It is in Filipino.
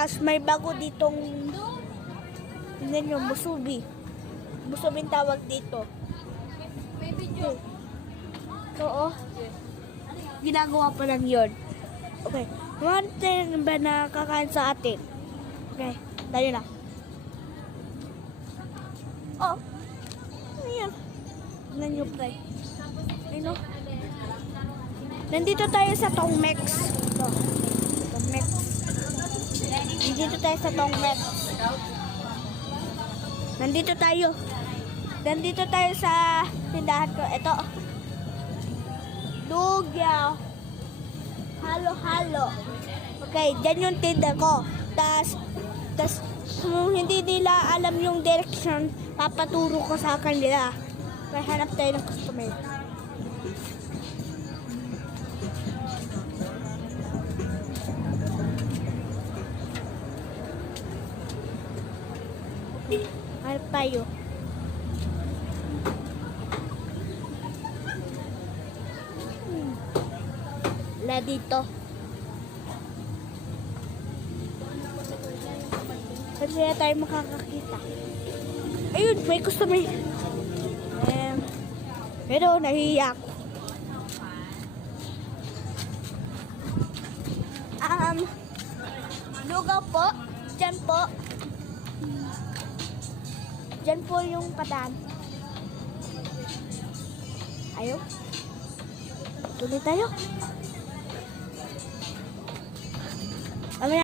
Tapos may bago ditong, tingnan nyo, musubi. Musubi yung tawag dito. May video. So, oh, ginagawa pa lang yun. Okay, one thing ba na kakain sa atin? Okay, tayo na. Oh, ano yan? Tingnan nyo, pre. Ano? Nandito tayo sa Tongmex. Ito, Tongmex. Nandito tayo sa Tongmex. Nandito tayo sa tindahan ko. Ito. Lugaw. Halo-halo. Okay, dyan yung tinda ko. Tas, kung hindi nila alam yung direction, papaturo ko sa kanila. May hanap tayo ng customer. Okay, hanap tayo. Wala dito. Saan kaya tayo makakakita? Ayun, may customer. Pero nahihiya ako. Lugaw po. Diyan po. Diyan po yung padaan. Ayaw. Tuloy tayo.